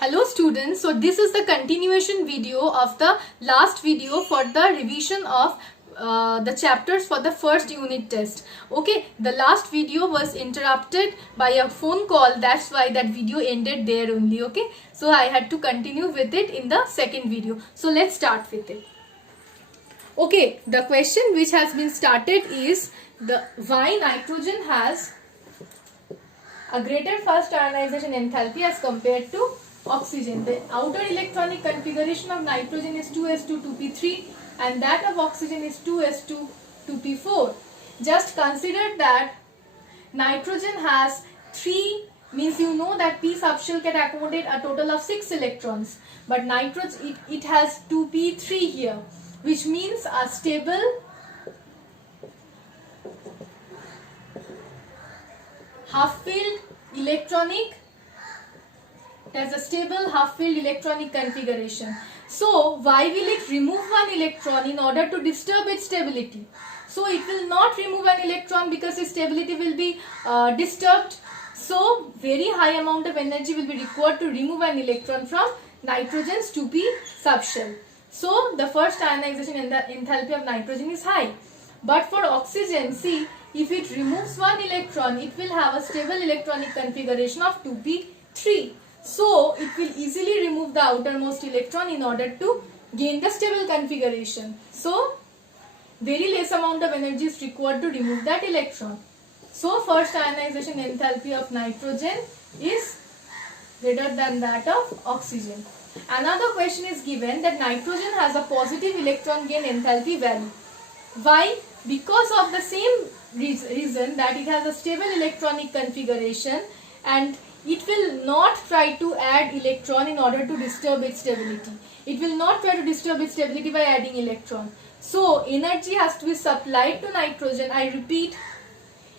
Hello students, so this is the continuation video of the last video for the revision of the chapters for the first unit test. Okay, the last video was interrupted by a phone call, that's why that video ended there only. Okay, so I had to continue with it in the second video. So let's start with it. Okay, the question which has been started is why nitrogen has a greater first ionization enthalpy as compared to oxygen. The outer electronic configuration of nitrogen is 2s2 2p3 and that of oxygen is 2s2 2p4. Just consider that nitrogen has 3, means you know that p subshell can accommodate a total of 6 electrons, but nitrogen it has 2p3 here, which means a stable half-filled electronic, there's a stable half-filled electronic configuration. So why will it remove one electron in order to disturb its stability? So it will not remove an electron because its stability will be disturbed. So very high amount of energy will be required to remove an electron from nitrogen's 2p subshell. So the first ionization in the enthalpy of nitrogen is high. But for oxygen, see, if it removes one electron, it will have a stable electronic configuration of 2p3. So it will easily remove the outermost electron in order to gain the stable configuration. So very less amount of energy is required to remove that electron. So first ionization enthalpy of nitrogen is greater than that of oxygen. Another question is given that nitrogen has a positive electron gain enthalpy value. Why? Because of the same reason that it has a stable electronic configuration and it will not try to add electron in order to disturb its stability. It will not try to disturb its stability by adding electron. So energy has to be supplied to nitrogen. I repeat,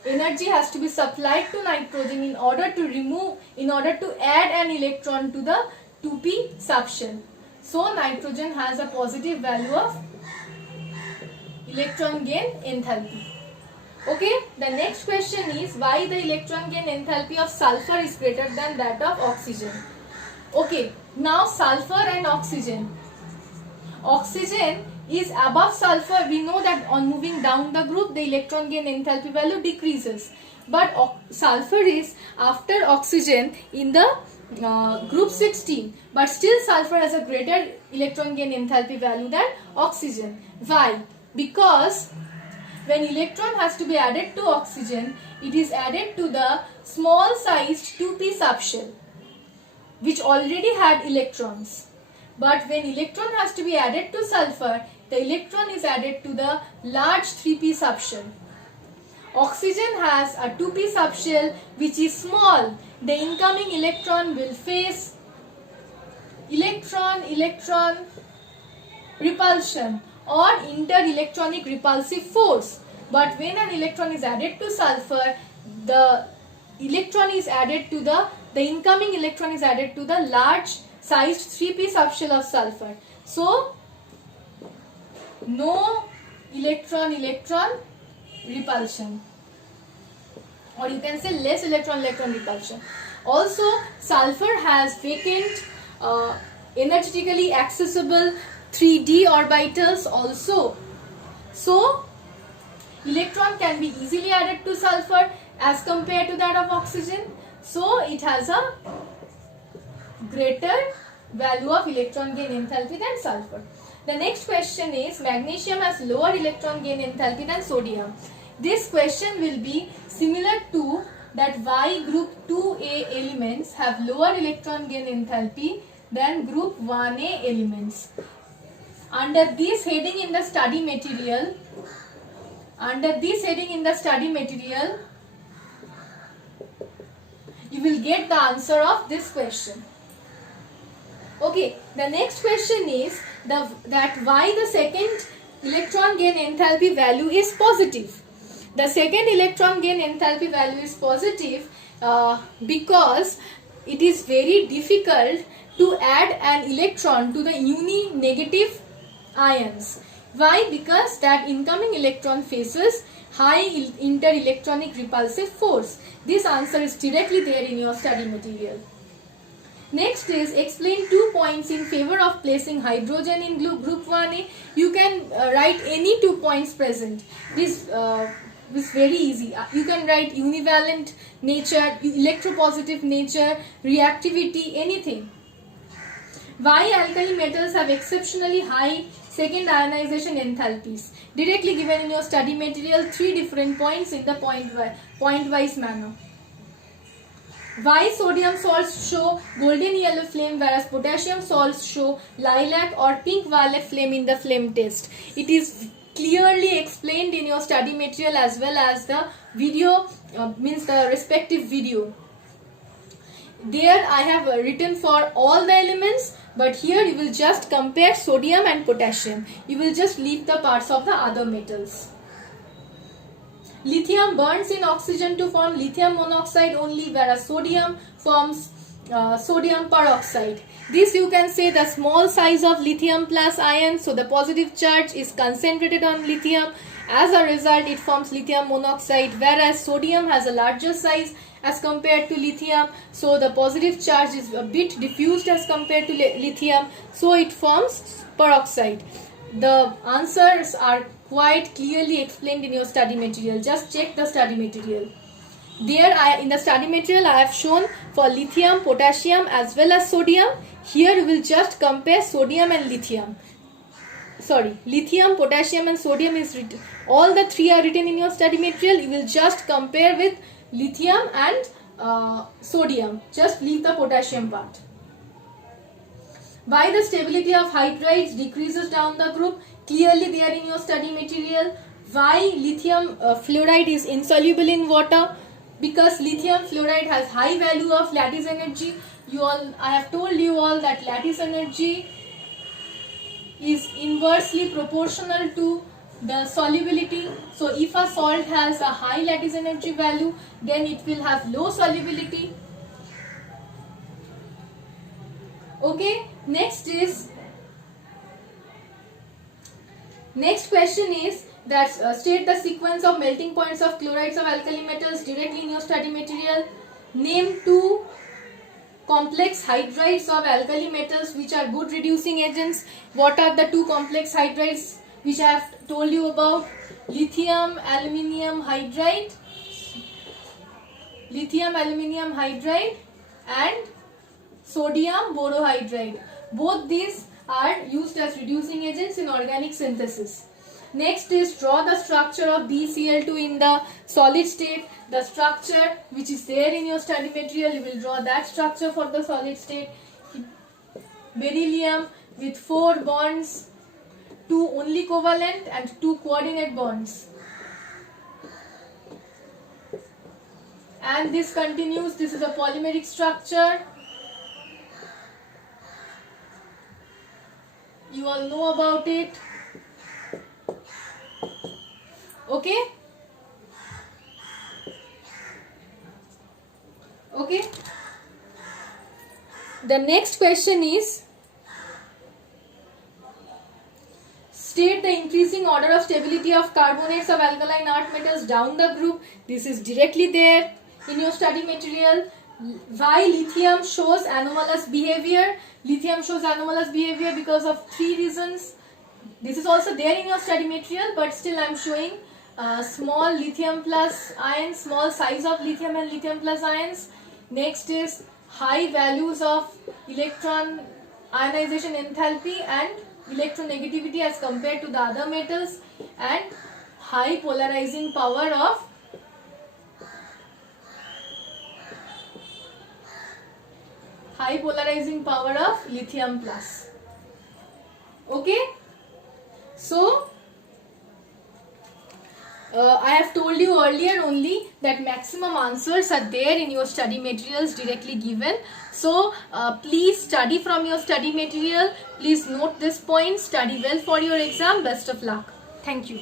energy has to be supplied to nitrogen in order to add an electron to the 2p subshell. So nitrogen has a positive value of electron gain enthalpy. Okay, the next question is why the electron gain enthalpy of sulfur is greater than that of oxygen. Okay, now sulfur and oxygen. Oxygen is above sulfur. We know that on moving down the group, the electron gain enthalpy value decreases. But sulfur is after oxygen in the group 16. But still sulfur has a greater electron gain enthalpy value than oxygen. Why? Because when electron has to be added to oxygen, it is added to the small sized 2p subshell which already had electrons. But when electron has to be added to sulfur, the electron is added to the large 3p subshell. Oxygen has a 2p subshell which is small. The incoming electron will face electron repulsion or inter-electronic repulsive force. But when an electron is added to sulfur, the incoming electron is added to the large sized 3p subshell of sulfur. So no electron repulsion, or you can say less electron repulsion. Also sulfur has vacant energetically accessible 3d orbitals also. So electron can be easily added to sulfur as compared to that of oxygen. So it has a greater value of electron gain enthalpy than sulfur. The next question is magnesium has lower electron gain enthalpy than sodium. This question will be similar to that why group 2a elements have lower electron gain enthalpy than group 1a elements. Under this heading in the study material, you will get the answer of this question. Okay, the next question is that why the second electron gain enthalpy value is positive. The second electron gain enthalpy value is positive because it is very difficult to add an electron to the uni-negative ions. Why? Because that incoming electron faces high inter-electronic repulsive force. This answer is directly there in your study material. Next is explain 2 points in favor of placing hydrogen in group 1A. You can write any 2 points present. This is very easy. You can write univalent nature, electropositive nature, reactivity, anything. Why alkali metals have exceptionally high second ionization enthalpies? Directly given in your study material, 3 different points in the point-wise manner. Why sodium salts show golden yellow flame whereas potassium salts show lilac or pink violet flame in the flame test? It is clearly explained in your study material as well as the video, means the respective video. There I have written for all the elements, but here you will just compare sodium and potassium. You will just leave the parts of the other metals. Lithium burns in oxygen to form lithium monoxide only, whereas sodium forms sodium peroxide. This you can say the small size of lithium plus ion, so the positive charge is concentrated on lithium. As a result, it forms lithium monoxide, whereas sodium has a larger size as compared to lithium, so the positive charge is a bit diffused as compared to lithium, so it forms peroxide. The answers are quite clearly explained in your study material. Just check the study material. There in the study material I have shown for lithium, potassium as well as sodium. Here we will just compare sodium and lithium. Sorry, lithium, potassium and sodium is written. All the 3 are written in your study material. You will just compare with lithium and sodium. Just leave the potassium part. Why the stability of hydrides decreases down the group? Clearly there in your study material. Why lithium fluoride is insoluble in water? Because lithium fluoride has high value of lattice energy. I have told you all that lattice energy is inversely proportional to the solubility. So if a salt has a high lattice energy value, then it will have low solubility. Okay, next question is that state the sequence of melting points of chlorides of alkali metals directly in your study material. Name 2 complex hydrides of alkali metals which are good reducing agents. What are the 2 complex hydrides which I have told you about? Lithium aluminium hydride and sodium borohydride. Both these are used as reducing agents in organic synthesis. Next is draw the structure of BeCl2 in the solid state. The structure which is there in your study material, you will draw that structure for the solid state. Beryllium with 4 bonds, 2 only covalent and 2 coordinate bonds. And this continues. This is a polymeric structure. You all know about it. Okay? Okay? The next question is, state the increasing order of stability of carbonates of alkaline earth metals down the group. This is directly there in your study material. Why lithium shows anomalous behavior? Lithium shows anomalous behavior because of 3 reasons. This is also there in your study material, but still I am showing small lithium plus ions, small size of lithium and lithium plus ions. Next is high values of electron ionization enthalpy and electronegativity as compared to the other metals, and high polarizing power of lithium plus. Okay, so I have told you earlier only that maximum answers are there in your study materials directly given. So please study from your study material. Please note this point. Study well for your exam. Best of luck. Thank you.